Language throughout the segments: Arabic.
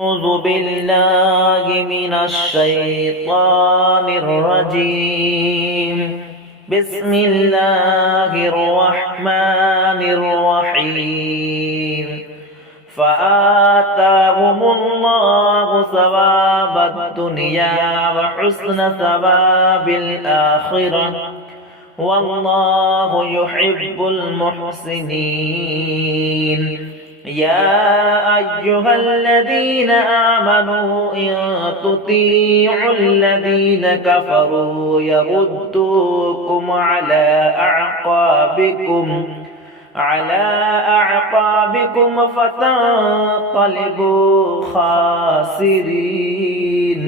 أعوذ بالله من الشيطان الرجيم. بسم الله الرحمن الرحيم. فآتاهم الله ثواب الدنيا وحسن ثواب الآخرة والله يحب المحسنين. يا أيها الذين آمنوا إن تطيعوا الذين كفروا يردوكم على أعقابكم فتنقلبوا خاسرين.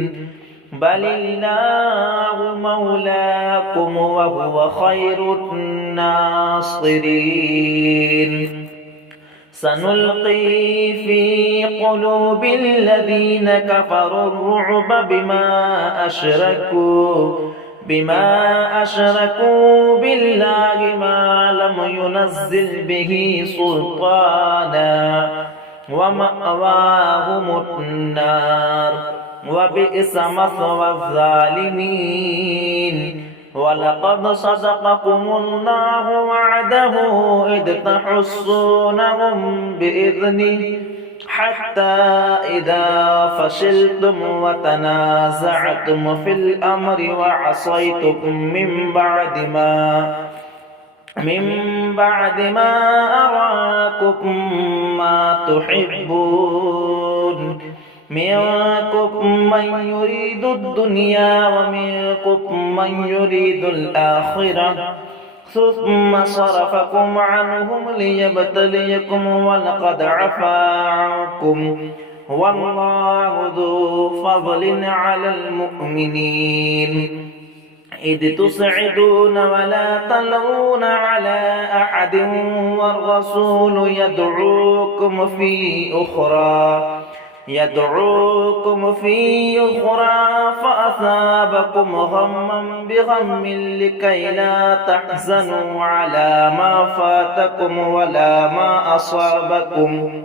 بل الله مولاكم وهو خير الناصرين. سنلقي في قلوب الذين كفروا الرعب بما أشركوا بالله ما لم ينزل به سلطانا ومأواهم النار وبئس مثوى الظالمين. ولقد صدقكم الله وعده إذ تحصونهم بإذنه حتى إذا فشلتم وتنازعتم في الأمر وعصيتم من بعد ما أراكم ما تحبون. منكم من يريد الدنيا ومنكم من يريد الآخرة ثم صرفكم عنهم ليبتليكم ولقد عفا عنكم والله ذو فضل على المؤمنين. إذ تصعدون ولا تلوون على أحد والرسول يدعوكم في أخرى فأثابكم غما بغم لكي لا تحزنوا على ما فاتكم ولا ما أصابكم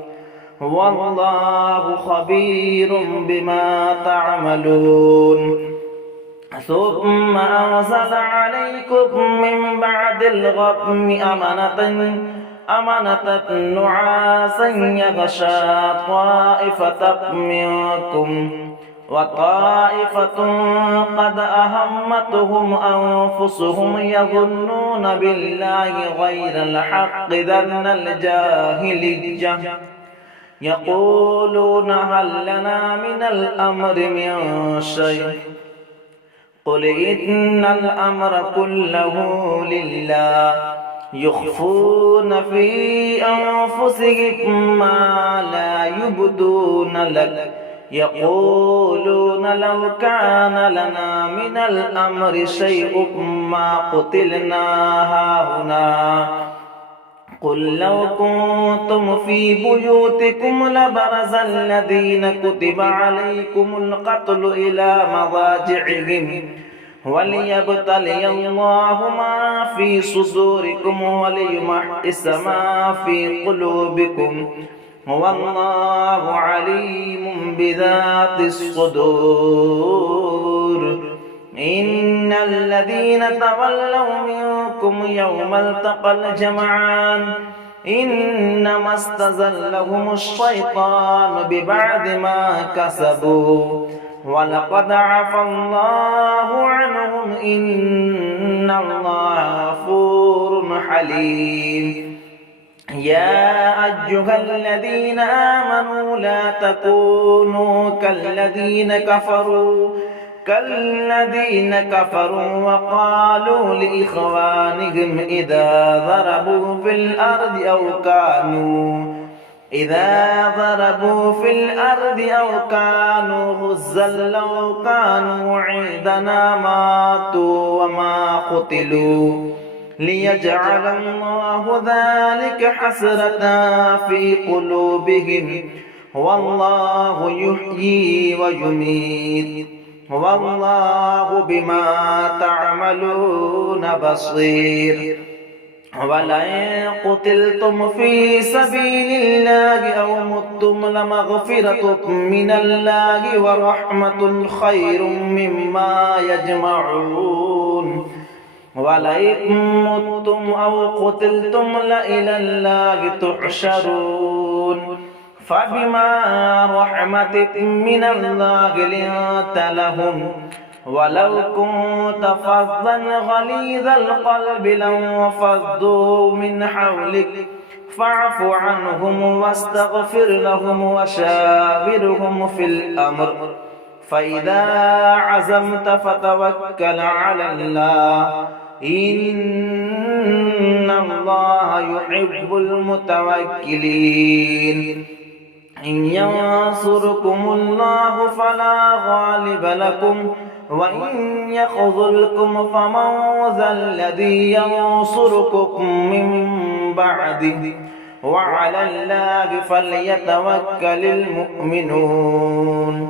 والله خبير بما تعملون. ثم أنزل عليكم من بعد الغم أمنة نعاسا يغشى طائفة منكم وطائفة قد أهمتهم أنفسهم يظنون بالله غير الحق ظن الجاهلية يقولون هل لنا من الأمر من شيء قل إن الأمر كله لله يخفون في أنفسهم ما لا يبدون لك يقولون لو كان لنا من الأمر شيء ما قتلنا هاهنا قل لو كنتم في بيوتكم لبرز الذين كتب عليكم القتل إلى مضاجعهم وليبتلي الله ما في صدوركم وليمحص ما في قلوبكم والله عليم بذات الصدور. إن الذين تولوا منكم يوم التقى الجمعان إنما استزلهم الشيطان ببعض ما كسبوا ولقد عفا الله عنهم إن الله غفور حليم. يا أيها الذين آمنوا لا تكونوا كالذين كفروا وقالوا لإخوانهم إذا ضربوا في الأرض أو كانوا غزا لو كانوا عندنا ماتوا وما قتلوا ليجعل الله ذلك حسرة في قلوبهم والله يحيي ويميت والله بما تعملون بصير. ولئن قتلتم في سبيل الله أو متم لمغفرة من الله ورحمة خير مما يجمعون ولئن متم أو قتلتم لإلى الله تحشرون فبما رحمة من الله لنت لهم ولو كنت فظا غليظ القلب لانفضوا من حولك فاعف عنهم واستغفر لهم وشاورهم في الأمر فإذا عزمت فتوكل على الله إن الله يحب المتوكلين إن ينصركم الله فلا غالب لكم وإن يخذلكم فمن ذا الذي ينصركم من بعده وعلى الله فليتوكل المؤمنون